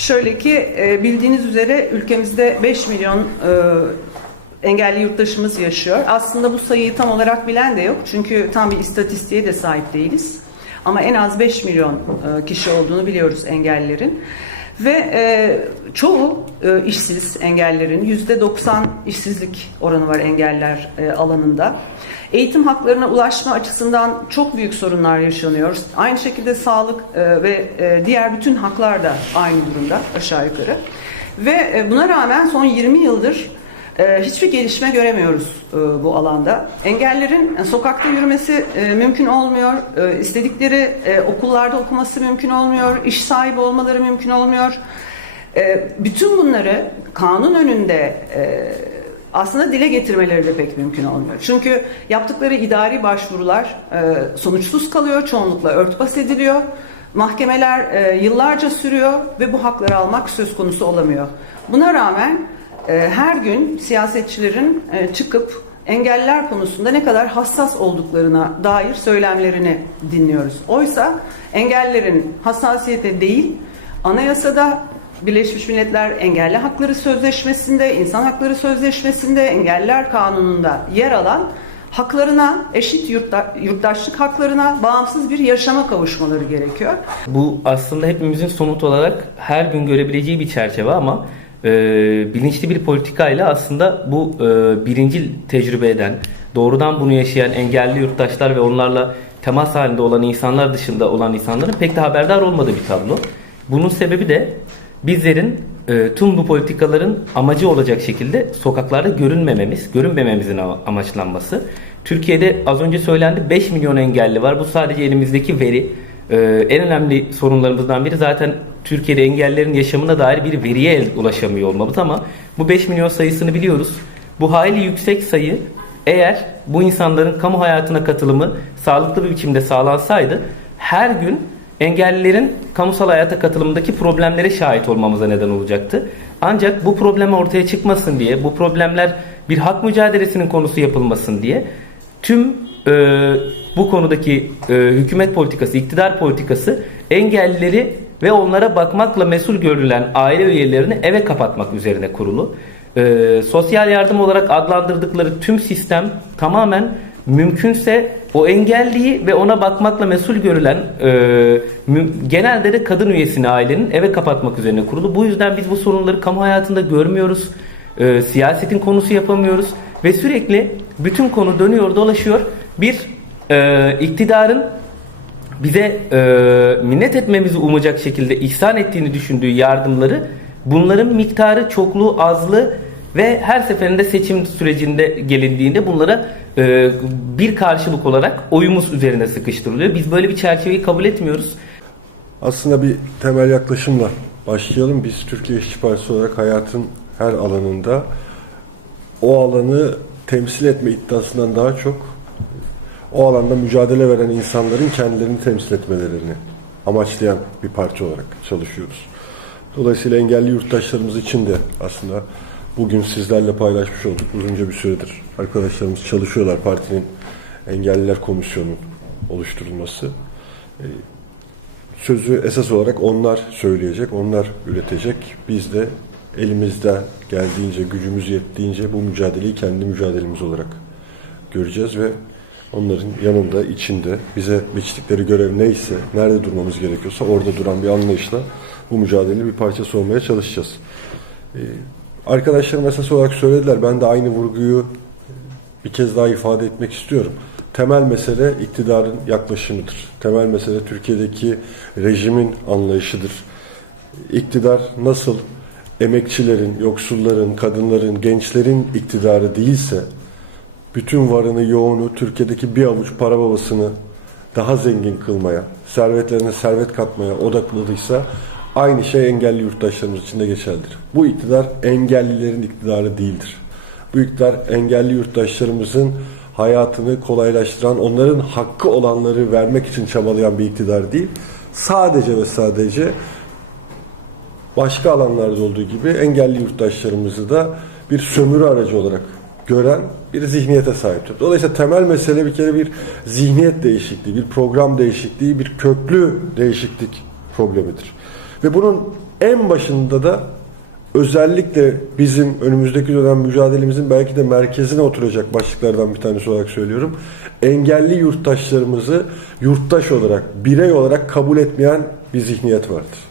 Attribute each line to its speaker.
Speaker 1: Şöyle ki e, bildiğiniz üzere ülkemizde 5 milyon e, engelli yurttaşımız yaşıyor. Aslında bu sayıyı tam olarak bilen de yok. Çünkü tam bir istatistiğe de sahip değiliz. Ama en az 5 milyon e, kişi olduğunu biliyoruz engellilerin. Ve e, çoğu e, işsiz engellerin, yüzde 90 işsizlik oranı var engeller e, alanında. Eğitim haklarına ulaşma açısından çok büyük sorunlar yaşanıyor. Aynı şekilde sağlık e, ve e, diğer bütün haklar da aynı durumda aşağı yukarı. Ve e, buna rağmen son 20 yıldır e, hiçbir gelişme göremiyoruz e, bu alanda. Engellerin e, sokakta yürümesi e, mümkün olmuyor. E, istedikleri okullarda okuması mümkün olmuyor. İş sahibi olmaları mümkün olmuyor. Bütün bunları kanun önünde aslında dile getirmeleri de pek mümkün olmuyor. Çünkü yaptıkları idari başvurular sonuçsuz kalıyor, çoğunlukla örtbas ediliyor. Mahkemeler yıllarca sürüyor ve bu hakları almak söz konusu olamıyor. Buna rağmen her gün siyasetçilerin e, çıkıp engeller konusunda ne kadar hassas olduklarına dair söylemlerini dinliyoruz. Oysa engellerin hassasiyete değil, anayasada Birleşmiş Milletler Engelli Hakları Sözleşmesi'nde, İnsan Hakları Sözleşmesi'nde, Engeller Kanunu'nda yer alan haklarına, eşit yurtta, yurttaşlık haklarına bağımsız bir yaşama kavuşmaları gerekiyor.
Speaker 2: Bu aslında hepimizin somut olarak her gün görebileceği bir çerçeve ama e, bilinçli bir politikayla aslında bu e, birincil tecrübe eden, doğrudan bunu yaşayan engelli yurttaşlar ve onlarla temas halinde olan insanlar dışında olan insanların pek de haberdar olmadığı bir tablo. Bunun sebebi de bizlerin e, tüm bu politikaların amacı olacak şekilde sokaklarda görünmememiz, görünmememizin amaçlanması. Türkiye'de az önce söylendi 5 milyon engelli var. Bu sadece elimizdeki veri. E, en önemli sorunlarımızdan biri zaten Türkiye'de engellerin yaşamına dair bir veriye ulaşamıyor olmamız ama bu 5 milyon sayısını biliyoruz. Bu hayli yüksek sayı eğer bu insanların kamu hayatına katılımı sağlıklı bir biçimde sağlansaydı her gün engellilerin kamusal hayata katılımındaki problemlere şahit olmamıza neden olacaktı. Ancak bu problem ortaya çıkmasın diye, bu problemler bir hak mücadelesinin konusu yapılmasın diye tüm e, bu konudaki e, hükümet politikası, iktidar politikası engellileri ve onlara bakmakla mesul görülen aile üyelerini eve kapatmak üzerine kurulu. E, sosyal yardım olarak adlandırdıkları tüm sistem tamamen mümkünse o engelliyi ve ona bakmakla mesul görülen e, genelde de kadın üyesini ailenin eve kapatmak üzerine kurulu. Bu yüzden biz bu sorunları kamu hayatında görmüyoruz. E, siyasetin konusu yapamıyoruz ve sürekli bütün konu dönüyor dolaşıyor. Bir e, iktidarın bize e, minnet etmemizi umacak şekilde ihsan ettiğini düşündüğü yardımları bunların miktarı çokluğu azlığı ve her seferinde seçim sürecinde gelindiğinde bunlara e, bir karşılık olarak oyumuz üzerine sıkıştırılıyor. Biz böyle bir çerçeveyi kabul etmiyoruz.
Speaker 3: Aslında bir temel yaklaşımla başlayalım. Biz Türkiye İşçi Partisi olarak hayatın her alanında o alanı temsil etme iddiasından daha çok o alanda mücadele veren insanların kendilerini temsil etmelerini amaçlayan bir parti olarak çalışıyoruz. Dolayısıyla engelli yurttaşlarımız için de aslında bugün sizlerle paylaşmış olduk. Uzunca bir süredir arkadaşlarımız çalışıyorlar partinin engelliler komisyonunun oluşturulması. Sözü esas olarak onlar söyleyecek, onlar üretecek. Biz de elimizde geldiğince, gücümüz yettiğince bu mücadeleyi kendi mücadelemiz olarak göreceğiz ve onların yanında, içinde bize biçtikleri görev neyse, nerede durmamız gerekiyorsa orada duran bir anlayışla bu mücadelenin bir parçası olmaya çalışacağız. Ee, arkadaşlarım esas olarak söylediler. Ben de aynı vurguyu bir kez daha ifade etmek istiyorum. Temel mesele iktidarın yaklaşımıdır. Temel mesele Türkiye'deki rejimin anlayışıdır. İktidar nasıl emekçilerin, yoksulların, kadınların, gençlerin iktidarı değilse, bütün varını yoğunu Türkiye'deki bir avuç para babasını daha zengin kılmaya, servetlerine servet katmaya odakladıysa aynı şey engelli yurttaşlarımız için de geçerlidir. Bu iktidar engellilerin iktidarı değildir. Bu iktidar engelli yurttaşlarımızın hayatını kolaylaştıran, onların hakkı olanları vermek için çabalayan bir iktidar değil. Sadece ve sadece başka alanlarda olduğu gibi engelli yurttaşlarımızı da bir sömürü aracı olarak gören bir zihniyete sahiptir. Dolayısıyla temel mesele bir kere bir zihniyet değişikliği, bir program değişikliği, bir köklü değişiklik problemidir. Ve bunun en başında da özellikle bizim önümüzdeki dönem mücadelemizin belki de merkezine oturacak başlıklardan bir tanesi olarak söylüyorum. Engelli yurttaşlarımızı yurttaş olarak, birey olarak kabul etmeyen bir zihniyet vardır.